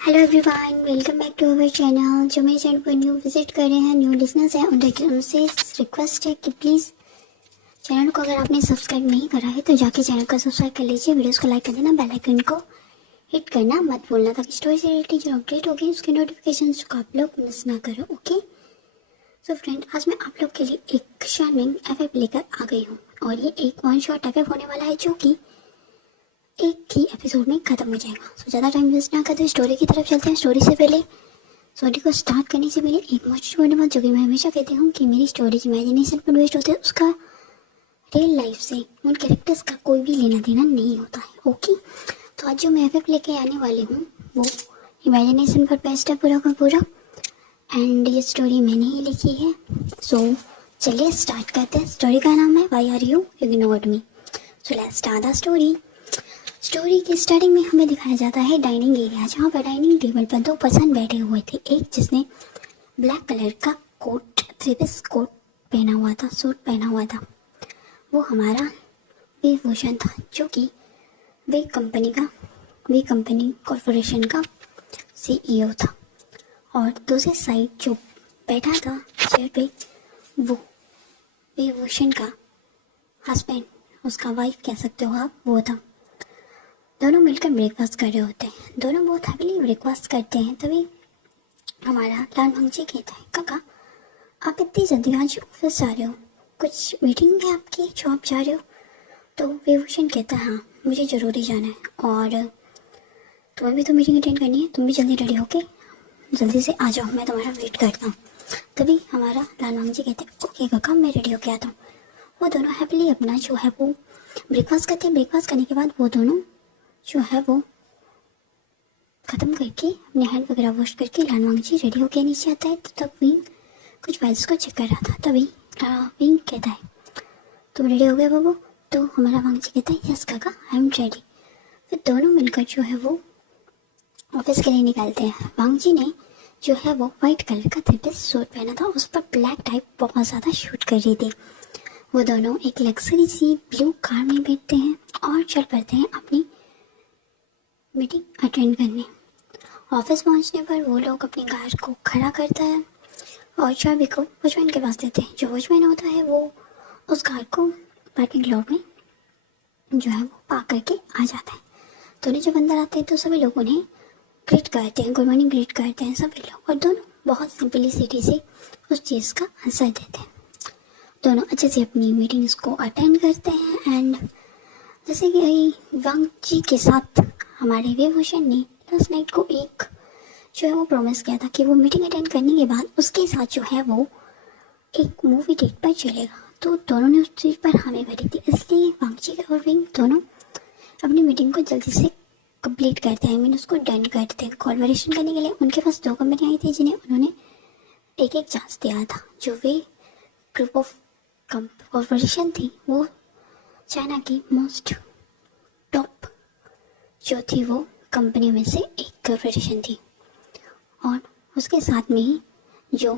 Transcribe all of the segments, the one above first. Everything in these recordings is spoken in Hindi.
Hello everyone, welcome back to our channel. जो मेरे चैनल पर न्यू विजिट कर रहे हैं, न्यू लिसनर्स हैं, उनसे रिक्वेस्ट है कि प्लीज़ चैनल को अगर आपने सब्सक्राइब नहीं करा है तो जाके चैनल को सब्सक्राइब कर लीजिए, वीडियोस को लाइक कर देना, बेल आइकन को हिट करना मत भूलना ताकि स्टोरी से रिलेटेड जो अपडेट होगी उसके नोटिफिकेशन को आप लोग मिस ना करो। ओके सो फ्रेंड, आज मैं आप लोग के लिए एक शार्मिंग एफ लेकर आ गई हूँ और ये एक वन शॉट एफ होने वाला है जो कि एक ही एपिसोड में ख़त्म हो जाएगा। सो ज़्यादा टाइम वेस्ट ना करते स्टोरी की तरफ चलते हैं। स्टोरी से पहले, स्टोरी को स्टार्ट करने से पहले एक मोस्ट इम्पोर्टेंट बात जो कि मैं हमेशा कहती हूँ कि मेरी स्टोरी इमेजिनेशन पर बेस्ड होते हैं, उसका रियल लाइफ से उन कैरेक्टर्स का कोई भी लेना देना नहीं होता है। ओके, तो आज जो मैं एफ लेके आने वाली हूँ वो इमेजिनेशन पर बेस्ड है पूरा का पूरा, एंड ये स्टोरी मैंने ही लिखी है। सो चलिए स्टार्ट करते हैं। स्टोरी का नाम है why are you ignored me. So let's start the story. Story की स्टार्टिंग में हमें दिखाया जाता है डाइनिंग एरिया, जहाँ पर डाइनिंग टेबल पर दो पर्सन बैठे हुए थे। एक जिसने ब्लैक कलर का कोट, थ्री पीस कोट पहना हुआ था, सूट पहना हुआ था, वो हमारा विभूषण था, जो कि वे कंपनी कॉरपोरेशन का CEO था। और दूसरे साइड जो बैठा था चेयर पे, वो विभूषण का हस्बैंड, उसका वाइफ कह सकते हो आप, वो था। दोनों मिलकर ब्रेकफास्ट कर रहे होते हैं। दोनों बहुत हैप्पीली ब्रेकफास्ट करते हैं। तभी हमारा लाल भंगजी कहता है, काका आप इतनी जल्दी आज ऑफिस जा रहे हो, कुछ मीटिंग है आपकी जो आप जा रहे हो? तो विभूषण कहता है, हाँ मुझे ज़रूरी जाना है और तुम्हें भी तो मीटिंग अटेंड करनी है, तुम भी जल्दी रेडी होके जल्दी से आ जाओ, मैं तुम्हारा वेट करता हूँ। तभी हमारा लाल भंगजी कहते हैं, ओके काका मैं रेडी होके आता हूँ। वो दोनों हैप्पीली अपना जो है वो ब्रेकफास्ट करते हैं। ब्रेकफास्ट करने के बाद वो दोनों जो है वो ख़त्म करके अपने हैंड वगैरह वॉश करके लाल भंगजी रेडी होके नीचे आता है। तो तब विंग कुछ फाइल्स को चेक कर रहा था। तभी विंग कहता है, तुम रेडी हो गए बाबू? तो हमारा भंगजी कहता है, यस काका आई एम रेडी। फिर दोनों मिलकर जो है वो ऑफिस के लिए निकलते हैं। भंगजी ने जो है वो वाइट कलर का थ्री पीस सूट पहना था, उस पर ब्लैक टाइप बहुत ज़्यादा शूट कर रही थी। वो दोनों एक लग्जरी सी ब्लू कार में बैठते हैं और चल पड़ते हैं अपनी मीटिंग अटेंड करने। ऑफिस पहुंचने पर वो लोग अपनी कार को खड़ा करता है और चाबी को वॉचमैन के पास देते हैं। जो वॉचमैन होता है वो उस कार को पार्किंग लॉट में जो है वो पार्क करके आ जाता है। दोनों जब अंदर आते हैं तो सभी लोग उन्हें ग्रीट करते हैं, गुड मॉर्निंग ग्रीट करते हैं सभी लोग, और दोनों बहुत सिंपलिसिटी से उस चीज़ का आंसर देते हैं। दोनों अच्छे से अपनी मीटिंग्स को अटेंड करते हैं। एंड जैसे कि वांगजी के साथ हमारे विभूषण ने लास्ट नाइट को एक जो है वो प्रॉमिस किया था कि वो मीटिंग अटेंड करने के बाद उसके साथ जो है वो एक मूवी डेट पर चलेगा। तो दोनों ने उस चीज़ पर हामी भरी थी, इसलिए वांगजी और विंग दोनों अपनी मीटिंग को जल्दी से कंप्लीट करते हैं, मीन उसको डन करते हैं। कॉलबरेशन करने के लिए उनके पास दो कंपनियाँ आई थी जिन्हें उन्होंने एक एक चांस दिया था। जो वे ग्रुप ऑफ कॉरपोरेशन थी वो चाइना की मोस्ट टॉप जो थी वो कंपनी में से एक कॉरपोरेशन थी। और उसके साथ में ही जो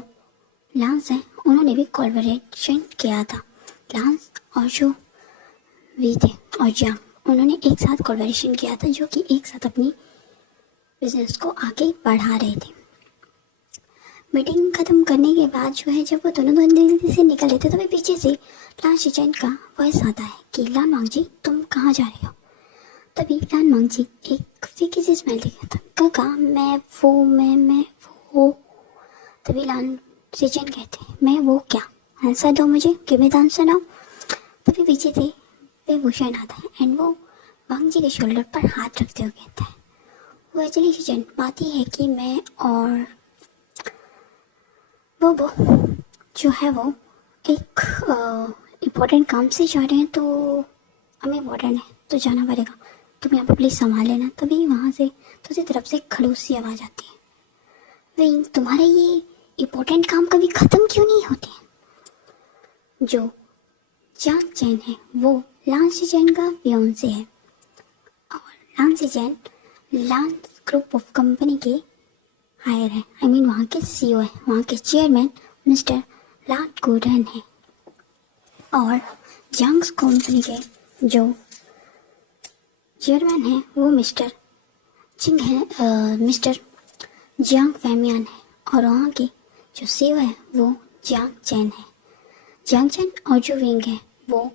लांस है उन्होंने भी कॉलबरेशन किया था। लांस और जो वी थे और जांग, उन्होंने एक साथ कॉलबरेशन किया था, जो कि एक साथ अपनी बिजनेस को आगे बढ़ा रहे थे। मीटिंग ख़त्म करने के बाद जो है जब वो दोनों जल्दी से निकल रहे थे तभी पीछे से लाल शिचन का वॉइस आता है कि लाल भंगजी तुम कहाँ जा रहे हो? तभी लाल भंगजी एक फीकी सी स्मेल दिखा था, काका मैं वो। तभी लाल शिचन कहते हैं, मैं वो क्या? आंसर दो मुझे, give me the answer now. तभी पीछे से विभूषण आता है एंड वो भंगजी के शोल्डर पर हाथ रखते हुए कहता है, वो एक्चुअली शिचन बात ही है कि मैं और वो जो है वो एक इम्पोर्टेंट काम से जा रहे हैं, तो हमें इम्पोर्टेंट है तो जाना पड़ेगा, तुम यहाँ पर प्लीज़ संभाल लेना। तभी वहाँ से दूसरी तरफ से खड़ूस सी आवाज़ आती है, विंग तुम्हारे ये इम्पोर्टेंट काम कभी ख़त्म क्यों नहीं होते? जो जांग चैन है वो लांस चैन का फियांसे है और lance chain lance group of company के हायर है, वहाँ के CEO है, वहाँ के चेयरमैन मिस्टर लाट गोडन है। और जांग्स कंपनी के जो चेयरमैन हैं वो मिस्टर चिंग है, मिस्टर जियांग फैमियान है और वहाँ की जो सीईओ है वो जियांग चैन है। जियांग चैन और जो विंग है वो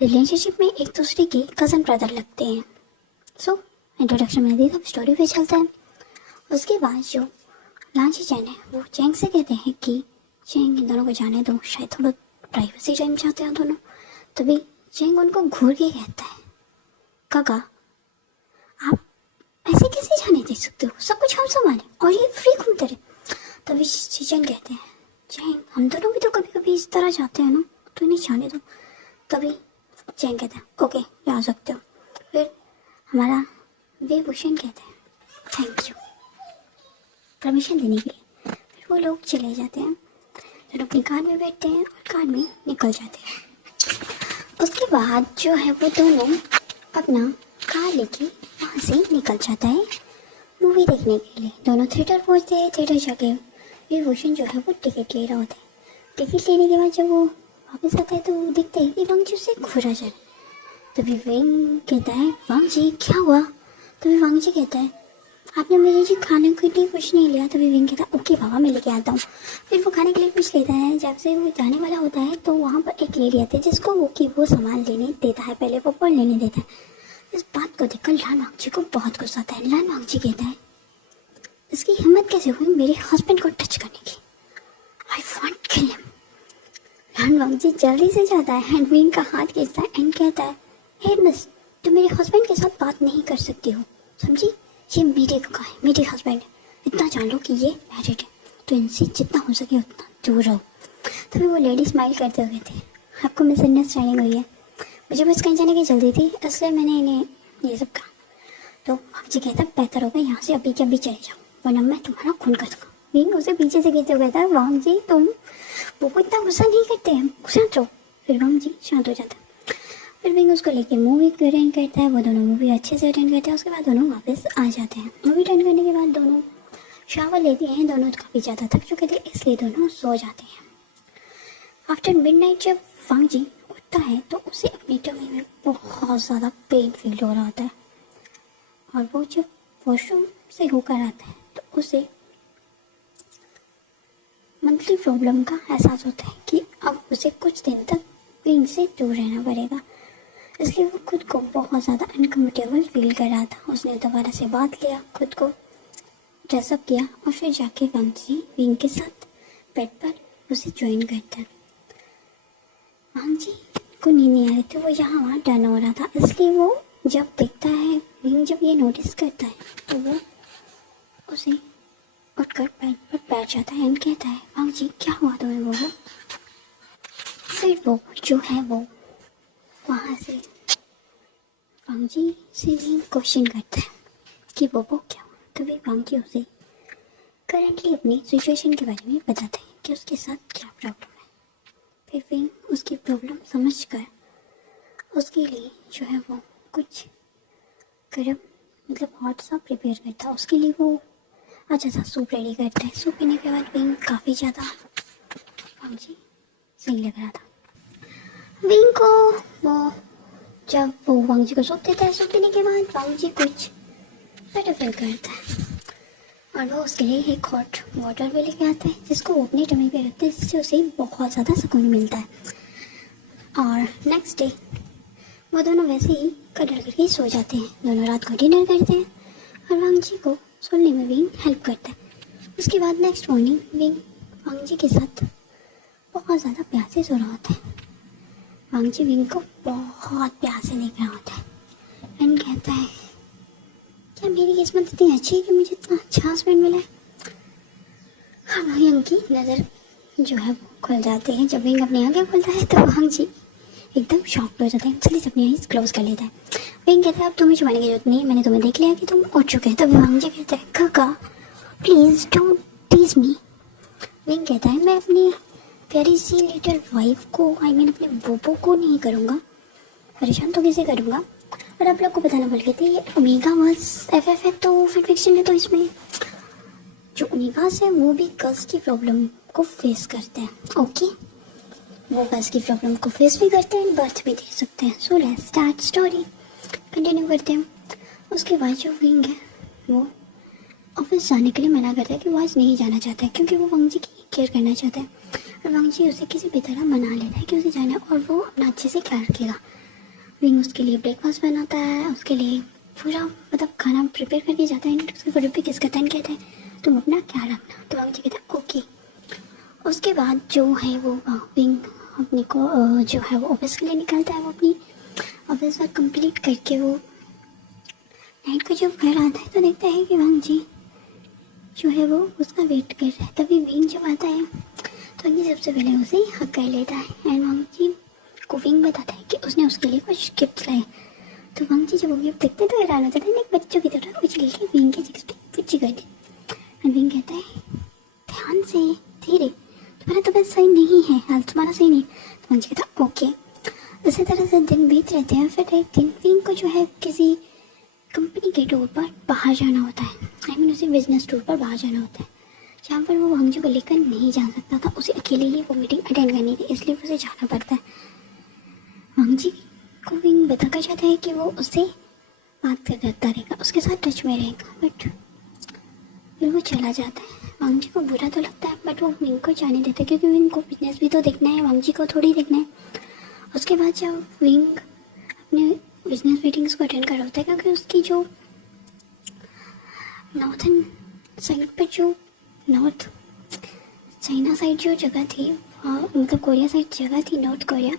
रिलेशनशिप में एक दूसरे के कज़न ब्रदर लगते हैं। सो इंट्रोडक्शन में दी, अब स्टोरी पे चलता है। उसके बाद जो लांची चैन है वो चैंग से कहते हैं कि चैंग इन दोनों को जाने दो, शायद थोड़ा प्राइवेसी टाइम चाहते हैं दोनों। तभी चैंग उनको घूर के कहता है, काका आप ऐसे कैसे जाने दे सकते हो, सब कुछ हम संभालें और ये फ्री घूमते रहे। तभी चैंग कहते हैं, चैंग हम दोनों भी तो कभी कभी इस तरह जाते हैं ना, तो नहीं जाने दो। तभी चैंग कहता है, ओके जा सकते हो। फिर हमारा वेभूषण कहते हैं, थैंक यू परमिशन देने के लिए। फिर वो लोग चले जाते हैं, फिर अपनी कार में बैठते हैं और कार में निकल जाते हैं। उसके बाद जो है वो दोनों अपना कार लेके वहाँ से निकल जाता है मूवी देखने के लिए। दोनों थिएटर पहुँचते हैं। थिएटर जाके विभूषण जो है वो टिकट ले रहा होता है। टिकट लेने के बाद जब वो वापस आता है तो वो देखते हैं कि वांग उससे घूरा जा रहा है। तभी विंग कहता है, वांग जी क्या हुआ? तभी वांग जी कहता है, आपने मेरे जी खाने के लिए कुछ नहीं लिया। तभी विंग कहता है, ओके बाबा मैं लेके आता हूँ। फिर वो खाने के लिए कुछ लेता है। जब से वो जाने वाला होता है तो वहाँ पर एक लेडी आती है जिसको वो सामान लेने देता है, पहले वो पढ़ लेने देता है। इस बात को देखकर लान वांग जी को बहुत गुस्सा आता है। लान वांग जी कहता है, इसकी हिम्मत कैसे हुई मेरे हस्बैंड को टच करने की, आई वांट किल हिम। लान वांग जी जल्दी से जाता है एंड विंग का हाथ खींचता है एंड कहता है, हे मिस तुम मेरे हस्बैंड के साथ बात नहीं कर सकती हो, समझी? ये मेरे का है, मेरे हस्बैंड है। इतना जान लो कि ये मैरिड है, तो इनसे जितना हो सके उतना दूर रहो। तभी वो लेडी स्माइल करते हुए थे, आपको मिसअंडरस्टैंडिंग हुई है, मुझे बस कहीं जाने की जल्दी थी इसलिए मैंने इन्हें ये सब कहा। तो जी कहता है, बेहतर होगा यहाँ से अभी के अभी चले जाओ वरना मैं तुम्हारा खून कर दूँगा। विंग उसे पीछे से खींचे कहता है, वांग जी तुम वो इतना गुस्सा नहीं करते हैं, शांत रहो। फिर वांग जी शांत हो जाता है। फिर विंग उसको लेके मूवी अटेंड करता है। वो दोनों मूवी अच्छे से अटेंड करते हैं। उसके बाद दोनों वापस आ जाते हैं। मूवी अटेंड करने के बाद दोनों शावर लेते हैं। दोनों काफ़ी ज़्यादा थक चुके थे इसलिए दोनों सो जाते हैं। आफ्टर मिडनाइट जब वांग जी उठता है तो उसे अपनी टमी में बहुत ज़्यादा पेन फील हो रहा होता है और वो जब वॉशरूम से होकर आता है तो उसे मंथली प्रॉब्लम का एहसास होता है कि अब उसे कुछ दिन तक विंग से दूर रहना पड़ेगा। इसलिए वो खुद को बहुत ज़्यादा अनकम्फर्टेबल फील कर रहा था। उसने दोबारा से बात लिया, खुद को ड्रेसअप किया और फिर जाके विंग के साथ बेड पर उसे ज्वाइन करता है। वांग जी को नींद नहीं आ रही थी, वो यहाँ वहाँ टर्न हो रहा था। इसलिए वो जब देखता है, विंग जब ये नोटिस करता है तो वो उसे उठकर बेड पर बैठ जाता है एंड कहता है, वांग जी क्या हुआ तुम्हें? वो फिर वो जो है वो वहाँ से वांग जी से भी क्वेश्चन करता है कि वो क्या हुआ। तभी वांग जी उसे करंटली अपनी सिचुएशन के बारे में बताते हैं कि उसके साथ क्या प्रॉब्लम है। फिर विंग उसकी प्रॉब्लम समझकर उसके लिए जो है वो कुछ गर्म मतलब हॉट सा प्रिपेयर करता है। उसके लिए वो अच्छा सा सूप रेडी करता है। सूप पीने के बाद विंग काफ़ी ज़्यादा वांग जी सही लग रहा था। विंग को वो जब वो वांग जी को सूप देता है, सूप पीने के बाद वांग जी कुछ बेटर फील करता है और वो उसके लिए एक हॉट वाटर भी लेके आता है जिसको वो अपनी टमी पे रखते हैं, जिससे उसे बहुत ज़्यादा सुकून मिलता है। और नेक्स्ट डे वो दोनों वैसे ही कडल करके सो जाते हैं। दोनों रात को डिनर करते हैं और वांग जी को सोने में विंग हेल्प करता है। उसके बाद नेक्स्ट मॉर्निंग विंग वांग जी के साथ बहुत ज़्यादा प्यार से सो रहा होता है। वांग जी विंग को बहुत प्यार से देख रहा होता है एंड कहता है, क्या मेरी किस्मत इतनी अच्छी है कि मुझे इतना अच्छा हस्बैंड मिला है? हाँ, विंग की नज़र जो है वो खुल जाती है। जब विंग अपनी आंखें खोलता है तो वांग जी एकदम शॉक्ड हो जाता है, जल्दी से अपनी आईज क्लोज कर लेता है। विंग कहता है, अब तुम्हें छुपाने की जरूरत नहीं है, मैंने तुम्हें देख लिया कि तुम उठ चुके हैं। तब वांग जी कहता है, काका please don't tease me. Wing कहता है, मैं अपनी प्यारी सी लिटिल वाइफ को अपने बोबो को नहीं करूँगा, परेशान तो कैसे करूँगा। और आप लोग को बताना भूल गए थे, ये ओमेगा वर्स एफ है तो फिर फिक्शन है, तो इसमें जो ओमेगास है वो भी गर्ल्स की प्रॉब्लम को फेस करते हैं। ओके, वो गर्ल्स की प्रॉब्लम को फेस भी करते हैं, बर्थ भी दे सकते हैं। सो लेट्स स्टार्ट स्टोरी, कंटिन्यू करते हैं। उसके बाद जो विंग है वो ऑफिस जाने के लिए मना करता है कि वो आज नहीं जाना चाहता है क्योंकि वो वांगजी की केयर करना चाहता है। और वांगजी उसे किसी भी तरह मना लेता है कि उसे जाना है और वो अपना अच्छे से ख्याल रखेगा। विंग उसके लिए ब्रेकफास्ट बनाता है, उसके लिए पूरा मतलब खाना प्रिपेयर करके जाता है। उसके फोटो पे किस कहता है तुम अपना ख्याल रखना। तो वांगजी कहता है ओके। उसके बाद जो है वो विंग अपने को जो है वो ऑफिस के लिए निकलता है। वो अपनी ऑफिस वर्क कंप्लीट करके वो नाइट को जब घर आता है तो देखता है कि वांगजी जो है वो उसका वेट कर रहा है। तभी विंग जब आता है तो वांगजी सबसे पहले उसे हक कर लेता है एंड वांगजी को विंग बताता है कि उसने उसके लिए कुछ गिफ्ट लाए। तो वांगजी जब वो गिफ्ट देखते तो हैरान हो जाता है, एक बच्चों की तरह उछल के विंग के चिक्स पे पिच्ची कर दी। एंड विंग कहता है ध्यान से, धीरे, तुम्हारा तबीयत सही नहीं है, हाल तुम्हारा सही नहीं। तो वांगजी कहता ओके। इसी तरह से दिन बीत रहते हैं। फिर एक दिन विंग को जो है किसी कंपनी के टूर पर बाहर जाना होता है। उसे बिजनेस टूर पर बाहर जाना होता है जहाँ पर वो वांगजी को लेकर नहीं जा सकता था। उसे अकेले ही वो मीटिंग अटेंड करनी थी, इसलिए उसे जाना पड़ता है। वांगजी को विंग बताना चाहता है कि वो उससे बात करता रहेगा, उसके साथ टच में रहेगा, बट फिर वो चला जाता है। वांगजी को बुरा तो लगता है बट वो विंग को जाने देता है क्योंकि विंग को बिजनेस भी तो देखना है, वांगजी को थोड़ी देखना है। उसके बाद जब विंग अपने बिजनेस मीटिंग्स को अटेंड कर रहा होता है क्योंकि उसकी जो नॉर्थन साइड पर जो नॉर्थ चाइना साइड जो जगह थी, मतलब कोरिया साइड जगह थी, नॉर्थ कोरिया,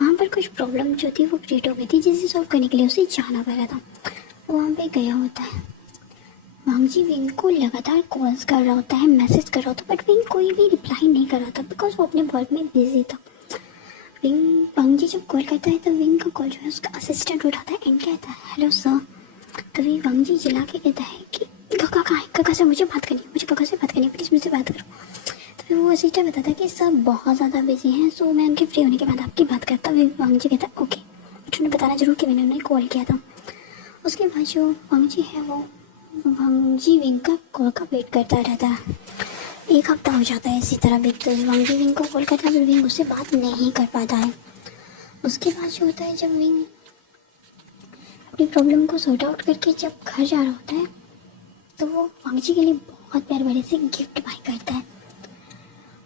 वहाँ पर कुछ प्रॉब्लम जो थी वो क्रिएट हो गई थी जिसे सॉल्व करने के लिए उसे जाना पड़ा था। वो वहाँ पे गया होता है। वांगजी विंग को लगातार कॉल्स कर रहा होता है, मैसेज कर रहा होता है, बट विंग कोई भी रिप्लाई नहीं कर रहा था बिकॉज वो अपने वर्क में बिजी था। वांगजी जब कॉल करता है तो विंग का कॉल जो है उसका असिस्टेंट उठाता है एंड कहता है हेलो सर। तभी वांगजी चिल्ला के कहता है कि काका कहाँ है, काका से मुझे बात करनी है, मुझे काका से बात करनी है, प्लीज़ मुझसे बात करो। तो फिर वो असिस्टेंट बताता है कि सर बहुत ज़्यादा बिजी हैं, सो मैं उनके फ्री होने के बाद आपकी बात करता हूँ। वांगजी कहता है ओके, उन्होंने बताना जरूर कि मैंने उन्हें कॉल किया था। उसके बाद जो वांगजी है वो वांगजी विंग का कॉल का वेट करता रहता है। एक हफ्ता हो जाता है इसी तरह बीतते हुए। वांगजी विंग को कॉल करता है पर विंग उससे बात नहीं कर पाता है। उसके बाद जो होता है जब विंग अपनी प्रॉब्लम को सॉर्ट आउट करके जब घर जा रहा होता है तो वो वांगजी के लिए बहुत प्यारे बड़े से गिफ्ट बाय करता है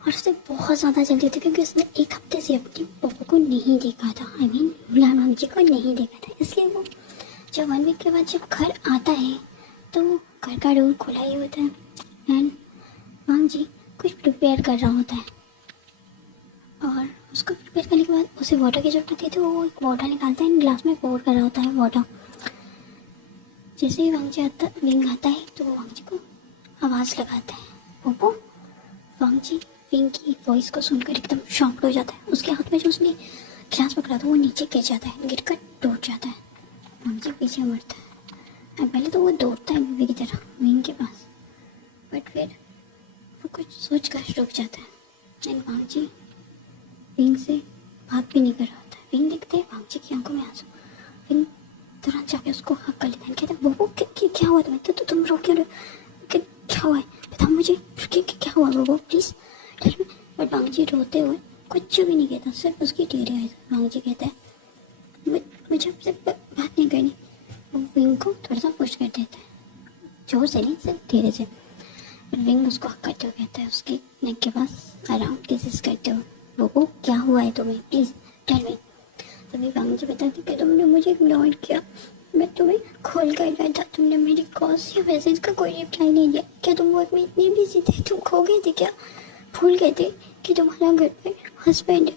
और उसे बहुत ज़्यादा जल्दी होती है क्योंकि उसने एक हफ्ते से अपनी पप्पू को नहीं देखा था, मुलान वांगजी को नहीं देखा था। इसलिए वो जब 1 वीक के बाद जब घर आता है तो वो घर का डोर खुला ही होता है एंड वांगजी कुछ प्रिपेयर कर रहा होता है और उसको प्रिपेयर करने के बाद उसे वाटर की जरूरत होती है तो वो एक वाटर निकालता है, ग्लास में पोर कर रहा होता है वाटर। जैसे ही विंग आता है तो वो वांगजी को आवाज़ लगाता है पोपो। वांगजी विंग की वॉइस को सुनकर एकदम शॉक्ड हो जाता है। उसके हाथ में जो उसने ग्लास पकड़ा था वो नीचे गिर जाता है, गिर कर टूट जाता है। वांगजी पीछे मरता है। पहले तो वो दौड़ता है बीवी की तरह विंग के पास, बट फिर वो कुछ सोच कर रुक जाता है एंड वांगजी विंग से बात भी नहीं कर रहा होता है। विंग देखते हैं वांगजी की आंखों में आंसू। विंग तुरंत जाके उसको हक कर लेता है, कहता है बोबो क्या हुआ तुम्हें, तो तुम रो क्यों रहे, क्या हुआ है बताओ मुझे, क्या हुआ बोबो प्लीज़ टेल मी। बट वांगजी रोते हुए कुछ भी नहीं कहता, सिर्फ उसकी टीयर है। वांगजी कहता है मुझे आपसे बात नहीं करनी। वो विंग को थोड़ा सा पुश कर देता है, जोर से नहीं सिर्फ धीरे से। विंग उसको हक करते हुए कहता है उसके नेक के पास अराउंड किसिस करते हुए बोबो क्या हुआ है तुम्हें, प्लीज़ टेल मी। तभी वांगजी बताती कि तुमने मुझे इग्नोर किया, मैं तुम्हें खोल कर रहा था, तुमने मेरी कॉल्स या मैसेज का कोई रिप्लाई नहीं दिया। क्या तुम वर्क में इतने बिजी थे, तुम खो गए थे क्या, भूल गए थे कि तुम्हारा घर पे हस्बैंड है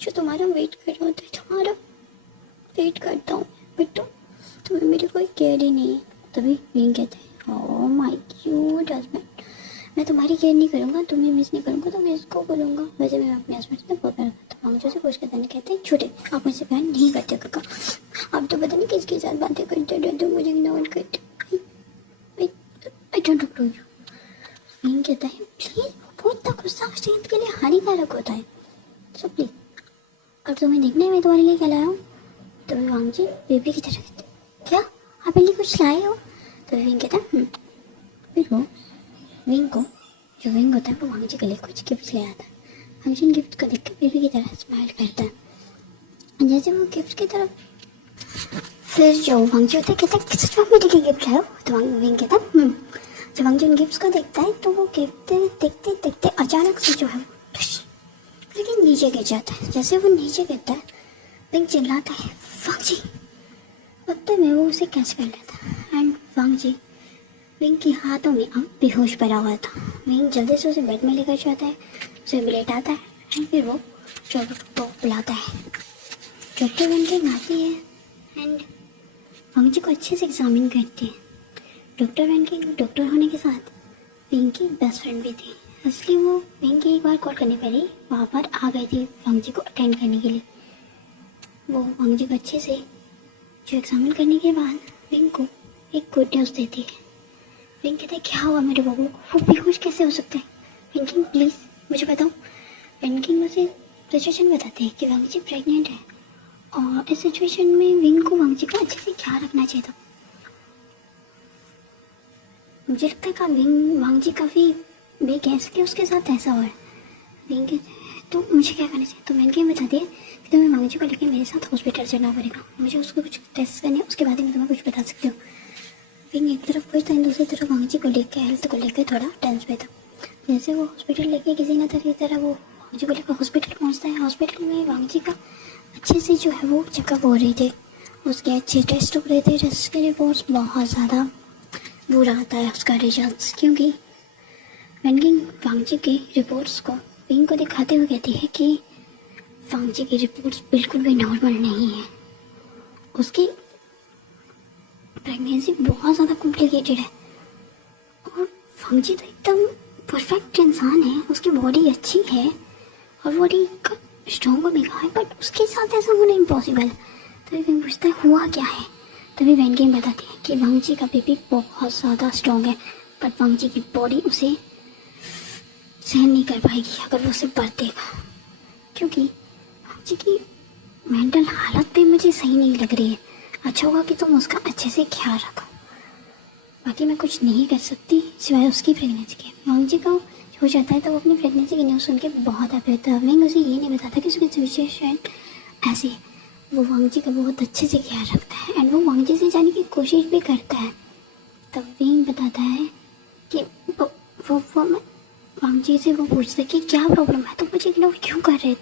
जो तुम्हारा वेट कर रहा होता है, तुम्हारा वेट करता हूँ बट तुम्हें मेरी कोई केयर ही नहीं है। तभी विंग कहते हैं ओह माय क्यूट हस्बैंड, मैं तुम्हारी केयर नहीं करूँगा, तुम्हें मिस नहीं करूँगा तो मैं इसको बोलूँगा। वैसे मैं अपने हस्बैंड से बहुत प्यार करता हूँ। वांगजी से पूछ के कहते हैं छूटे, आप मुझसे प्यार नहीं करते काका, आप तो पता नहीं किसके साथ बातें करते रहते हो, मुझे इग्नोर करते। I don't talk to you. Wing कहता है प्लीज, वो इतना गुस्सा सेहत के लिए हानिकारक होता है, सो प्लीज अब तुम्हें देखना है मैं तुम्हारे लिए क्या लाया हूँ। तो वांगजी बेबी की तरह कहते क्या आप मेरे लिए कुछ लाए हो। तो विंग कहता है फिर वो विंग को जो विंग होता है वो वांगजी के लिए कुछ गिफ्ट ले आता है। वांगजी इन गिफ्ट को देख कर बेबी की तरह स्माइल करता है। जैसे वो गिफ्ट की तरफ फिर जो वांगजी होता है कहता है सच में मेरे लिए गिफ्ट लाए हो। तो विंग कहता है जब वांगजी उन गिफ्ट्स को देखता है तो वो गिफ्ट देखते देखते अचानक से जो है लेकिन नीचे गिर जाता है। जैसे वो नीचे गिरता है विंग चिल्लाता है वांगजी। उतने में वो उसे कैच कर लेता है एंड वांगजी विंग के हाथों में अब बेहोश पड़ा हुआ था। विंग जल्दी से उसे बेड में लेकर जाता है, उसे लेटाता है एंड फिर वो डॉक्टर को बुलाता है। डॉक्टर वेनकिंग आती है एंड वांगजी को अच्छे से एग्जामिन करती है। डॉक्टर वेनकिंग डॉक्टर होने के साथ विंग की बेस्ट फ्रेंड भी थी, इसलिए वो विंग की एक बार कॉल करने पर ही वहाँ पर आ गई थी वांगजी को अटेंड करने के लिए। वो वांगजी को अच्छे से जो एग्जामिन करने के बाद विंग को एक गुड न्यूज़ देती है। विंग कहते हैं क्या हुआ मेरे बबू को, वो बेहोश कैसे हो सकता है? वेनकिंग प्लीज़ मुझे बताओ। वेनकिंग मुझे सिचुएशन बताते हैं कि वांगजी प्रेग्नेंट है और इस सिचुएशन में विंग को वांगजी का अच्छे से ख्याल रखना चाहिए था। मुझे लगता है कि वांगजी काफ़ी वीक है इसलिए उसके साथ ऐसा हुआ है। विंग कहते हैं तो मुझे क्या करना चाहिए? तो वेनकिंग बताती है कि तुम्हें वांगजी को लेकर मेरे साथ हॉस्पिटल जाना पड़ेगा, मुझे उसको कुछ टेस्ट करने उसके बाद ही मैं तुम्हें कुछ बता सकती हूँ। विंग एक तरफ खुश था, दूसरी तरफ वांगजी को लेकर हेल्थ को लेकर थोड़ा टेंस पे था। जैसे वो हॉस्पिटल लेके किसी न तरह वो वांगजी को लेकर हॉस्पिटल पहुंचता है। हॉस्पिटल में वांगजी का अच्छे से जो है वो चेकअप हो रही थे, उसके अच्छे टेस्ट हो रहे थे। टेस्ट के रिपोर्ट्स बहुत ज़्यादा बुरा आता है उसका रिजल्ट, क्योंकि वेनकिंग वांगजी के रिपोर्ट्स को विंग को दिखाते हुए कहती है कि वांगजी की रिपोर्ट्स बिल्कुल भी नॉर्मल नहीं है, उसकी प्रेगनेंसी बहुत ज़्यादा कॉम्प्लिकेटेड है और वांगजी तो एकदम परफेक्ट इंसान है, उसकी बॉडी अच्छी है और बॉडी का स्ट्रॉन्ग भी है, बट उसके साथ ऐसा होना इम्पॉसिबल है। तभी विंग पूछता है हुआ क्या है? तभी वेनकिंग बताती है कि वांगजी का बेबी बहुत ज़्यादा स्ट्रॉन्ग है, बट वांगजी की बॉडी उसे सहन नहीं कर पाएगी अगर वो उसे बर्थ देगा, क्योंकि वांगजी की मेंटल हालत भी मुझे सही नहीं लग रही है। अच्छा होगा कि तुम उसका अच्छे से ख्याल रखो, बाकी मैं कुछ नहीं कर सकती सिवाय उसकी प्रेगनेंसी के। वांगजी का हो जाता है तो वो अपनी प्रेगनेंसी की न्यूज़ सुन के बहुत हैप्पी होता है। विंग उसे ये नहीं बताता कि उसकी सिचुएशन ऐसी है। वो वांगजी का बहुत अच्छे से ख्याल रखता है एंड वो वांगजी से जाने की कोशिश भी करता है। तब विंग बताता है कि वो वांगजी से वो पूछता है कि क्या प्रॉब्लम है, तो मुझे इग्नोर क्यों कर रहे?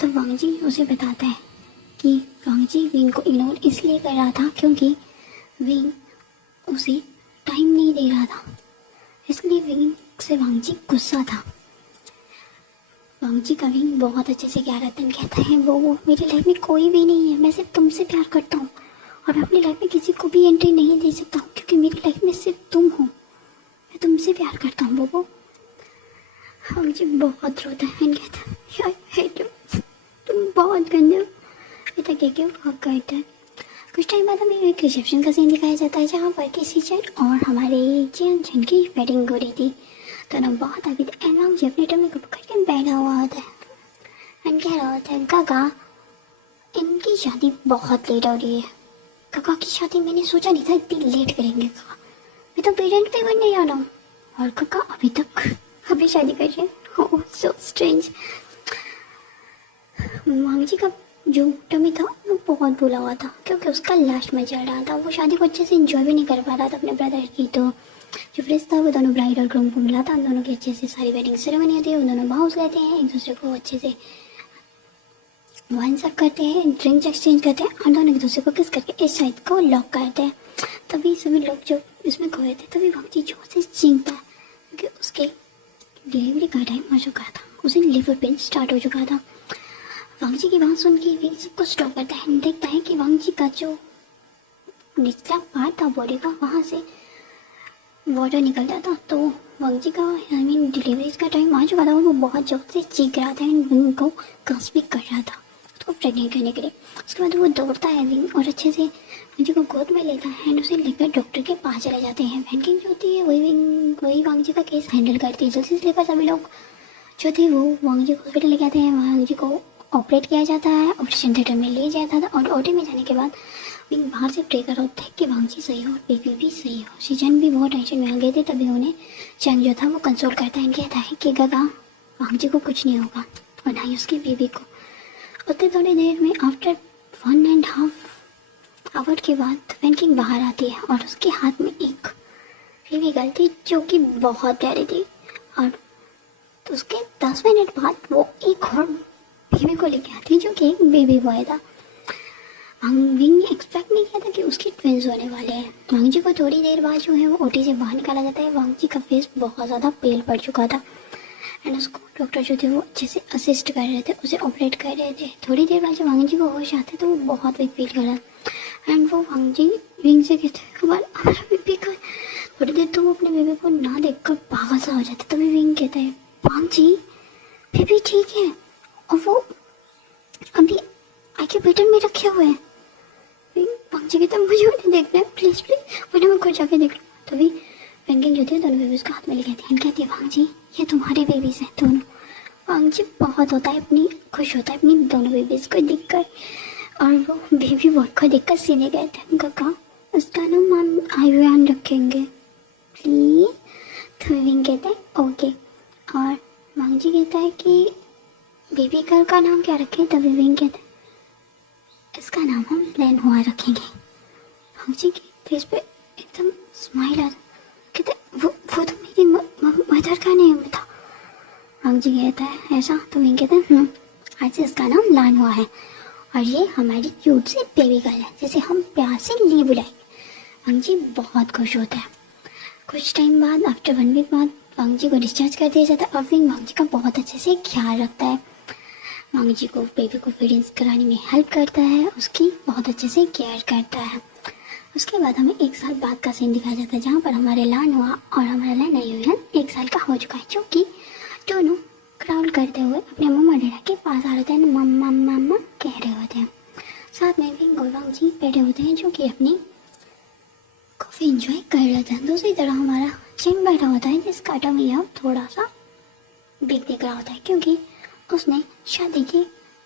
तब वांगजी उसे बताता है कि वांगजी विंग को इग्नोर इसलिए कर रहा था क्योंकि विंग उसे टाइम नहीं दे रहा था, इसलिए विंग से वांगजी गुस्सा था। वांगजी का विंग बहुत अच्छे से क्या रहता है, कहता है वो मेरी लाइफ में कोई भी नहीं है, मैं सिर्फ तुमसे प्यार करता हूँ और मैं अपनी लाइफ में किसी को भी एंट्री नहीं दे सकता हूँ क्योंकि मेरी लाइफ में सिर्फ तुम हो, मैं तुमसे प्यार करता हूँ बोबो। वांगजी बहुत रोता है एंड कहता है हेट यू, तुम बहुत गंदे हो, ऐसा कह के वो करता है। कुछ टाइम बाद हमें एक रिसेप्शन का सीन दिखाया जाता है जहाँ पर किसी जन और हमारे जिन की वेडिंग हो रही थी, दोनों बहुत अभी एंड वांगजी अपने टमी को पकड़ के बैठा हुआ होता है एंड कह रहा होता है काका इनकी शादी बहुत लेट हो रही है। काका की शादी मैंने सोचा नहीं था इतनी लेट करेंगे, काका मैं तो पेरेंट पे बनने जा रहा हूँ और काका अभी शादी कर रहे हैं। ओह सो स्ट्रेंज। वांगजी का जो टमी था वो बहुत भूला हुआ था क्योंकि उसका लास्ट में चल रहा था, वो शादी को अच्छे से इंजॉय भी नहीं कर पा रहा था अपने ब्रदर की। तो जो फ्रेंड्स था वो दोनों ब्राइड और ग्रूम को मिला था, उन दोनों की अच्छे से सारी वेडिंग सेरेमनी होती है, उन दोनों भाउस लेते हैं, एक दूसरे को अच्छे से वाइन सर्व करते हैं, ड्रिंक्स एक्सचेंज करते हैं और दोनों एक दूसरे को किस करके इस साइड को लॉक करते हैं। तभी सभी लोग जो इसमें खोए थे तभी वांगजी जोर से चीखता है क्योंकि उसके डिलीवरी का टाइम हो चुका था, उसे लेबर पेन स्टार्ट हो चुका था। वांगजी की बात सुन के विंग सबको स्टॉप करता है, देखता है कि वांगजी का जो निचला पार्ट था बॉडी का वहाँ से वाटर निकल जाता। तो वांगजी का डिलीवरी का टाइम आ चुका था, वो बहुत जोर से चीख रहा था एंड विंग को कास्ट भी कर रहा था उसको प्रेग्नेंट करने के लिए। उसके बाद वो दौड़ता है विंग और अच्छे से वांगजी को गोद में लेता है एंड उसे लेकर डॉक्टर के पास चले जाते हैं। वेनकिंग जो होती है वही वांगजी का केस हैंडल करती है। जल्दी से लेकर सभी लोग जो थे वो वांगजी को हॉस्पिटल लेके आते हैं, वांगजी को ऑपरेट किया जाता है, ऑपरेशन थिएटर में ले जाता था और ओटी में जाने के बाद विंग बाहर से प्रे कर रहा होता है कि वांगजी सही हो और बेबी भी सही हो। सीजन भी बहुत टेंशन में आ गए थे, तभी उन्हें चंग जो था वो कंसोल करता है, कहता है कि गगा वांगजी को कुछ नहीं होगा और ना ही उसकी बेबी को। उतने थोड़ी देर में आफ्टर 1.5 आवर के बाद वेनकिंग बाहर आती है और उसके हाथ में एक बेबी गर्ल थी जो कि बहुत प्यारी थी। और तो उसके 10 मिनट बाद वो एक और बेबी को लेके आती जो कि एक बेबी बॉय था। विंग ने एक्सपेक्ट नहीं किया था कि उसके ट्विंस होने वाले हैं। वांग जी को थोड़ी देर बाद जो है वो ओटी से बाहर निकाला जाता है। वांग जी का फेस बहुत ज़्यादा पेल पड़ चुका था एंड उसको डॉक्टर जो थे वो अच्छे से असिस्ट कर रहे थे, उसे ऑपरेट कर रहे थे। थोड़ी देर बाद जब वांग जी को होश आते तो वो बहुत वीक फील कर रहा एंड वो वांग जी विंग से कहते हमारा बेबी का। थोड़ी देर तो वो अपने बेबी को ना देखकर पागल सा हो जाता। तभी विंग कहता है वांग जी बेबी ठीक है और वो अभी आके पेटन में रखे हुए हैं। वांग जी कहता मुझे उन्हें देखना है प्लीज़ प्लीज़, वरना मैं खुद जाके देख लूँ। तभी वेंकिंग जो थी दोनों बेबीज़ को हाथ में लेके आती है, कहती है वांग जी ये तुम्हारे बेबीज़ हैं दोनों। वांग जी बहुत होता है अपनी खुश होता है अपनी दोनों बेबीज़ को देखकर और वो बेबी बॉय को देखकर सीधे कहते हैं काका उसका नाम हम आयुआन रखेंगे प्लीज़। तो विंग कहते हैं ओके। और वांग जी कहता है कि बेबी गर्ल का नाम क्या रखें। तभी विंग कहते हैं इसका नाम हम लैन हुआ रखेंगे। वांग जी की फेस पे एकदम स्माइल आ कहते वो तो मेरी मदर का नेम था। वांग जी कहता है ऐसा। तो विंग कहते हैं आज से इसका नाम लान हुआ है और ये हमारी क्यूट सी बेबी गर्ल है जिसे हम प्यार से ली बुलाएंगे। वांग जी बहुत खुश होता है। कुछ टाइम बाद आफ्टर 1 वीक बाद वांग जी को डिस्चार्ज कर दिया जाता है और विंग वांग जी का बहुत अच्छे से ख्याल रखता है। वांग जी को बेबी को फीडिंग्स कराने में हेल्प करता है, उसकी बहुत अच्छे से केयर करता है। उसके बाद हमें 1 साल बाद का सीन दिखाया जाता है जहाँ पर हमारे लान हुआ और हमारा लैन आयुआन 1 साल का हो चुका है, जो कि दोनों क्राउल करते हुए अपने मम्मा डैडा के पास आ रहे हैं, मम्मा मम्मा कह रहे होते हैं। साथ में विंग और वांग जी बैठे होते हैं जो कि अपनी कॉफ़ी इंजॉय कर रहे थे। दूसरी तरफ हमारा चिन बैठा होता है जिसका टमी अब थोड़ा सा बिग दिख रहा होता है क्योंकि उसने शादी के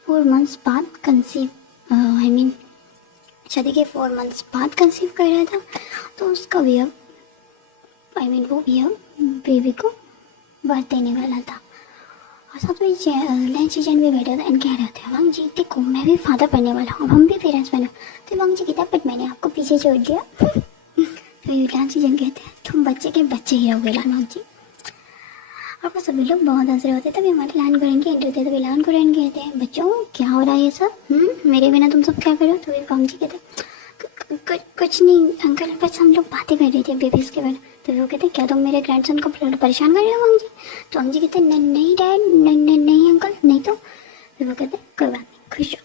4 मंथ्स बाद शादी के 4 मंथ्स बाद कंसीव कर रहा था। तो उसका भी अब वो भी अब बेबी को बर्थ देने वाला था। और साथ में लंच किचन में बैठे थे एंड कह रहे थे वांग जी देखो मैं भी फादर बनने वाला हूँ, हम भी पेरेंट्स बने। तो वांग जी कहता है बट मैंने आपको पीछे छोड़ दिया। तो लंच किचन कहते हैं तुम बच्चे के बच्चे ही रहोगे वांग जी। और वो सभी लोग बहुत हंस रहे होते तभी हमारे लान को एंट्री होते हैं। तभी लान को कहते हैं बच्चों क्या हो रहा है ये सब, मेरे बिना तुम सब क्या करो। तो वांग जी कहते हैं कुछ नहीं अंकल बस हम लोग बातें कर रहे थे बेबीज़ के बारे। तो वो कहते हैं क्या तुम मेरे ग्रैंडसन को परेशान कर रहे हो वांग जी। तो वांग जी कहते हैं नहीं डैड नहीं अंकल नहीं। तो वो कहते हैं कोई बात नहीं खुश हो।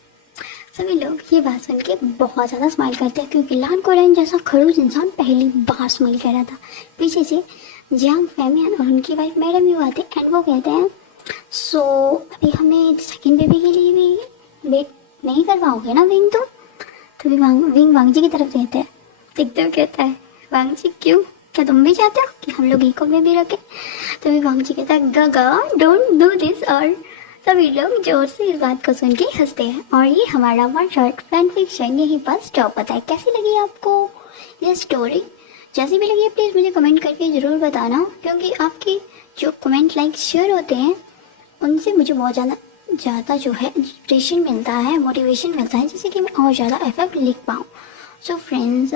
सभी लोग ये बात सुन के बहुत ज़्यादा स्माइल करते हैं क्योंकि लान कोरियन जैसा खड़ूस इंसान पहली बार स्माइल कर रहा था। पीछे से जियांग फैमियन और उनकी वाइफ मैडम यू आते हैं एंड वो कहते हैं सो अभी हमें सेकंड बेबी के लिए भी वेट नहीं करवाओगे ना विंग। तो विंग वांग जी की तरफ कहते हैं देखते हुए कहता है वांग जी क्यों, क्या तुम भी चाहते हो कि हम लोग इको में भी रखें। तो भी वांग जी कहता है गागा डोंट डू दिस। और सभी लोग जोर से इस बात को सुन के हंसते हैं। और ये हमारा 1 शॉर्ट फैन फिक्शन यहीं पर स्टॉप होता है। कैसी लगी आपको ये स्टोरी? जैसी भी लगी प्लीज़ मुझे कमेंट करके ज़रूर बताना क्योंकि आपके जो कमेंट लाइक शेयर होते हैं उनसे मुझे बहुत ज़्यादा जो है इंस्पिरेशन मिलता है, मोटिवेशन मिलता है जिससे कि मैं और ज़्यादा एफर्ट लिख पाऊँ। सो फ्रेंड्स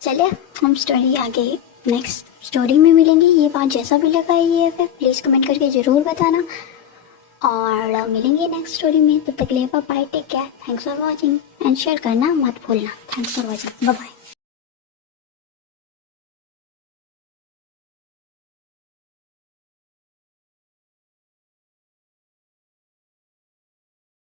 चलिए हम स्टोरी आगे नेक्स्ट स्टोरी में मिलेंगे। ये बात जैसा भी लगा ये फिर प्लीज़ कमेंट करके ज़रूर बताना और मिलेंगे नेक्स्ट स्टोरी में। तब तक के लिए bye take care, thanks for watching and share करना मत भूलना। Thanks for watching, bye bye.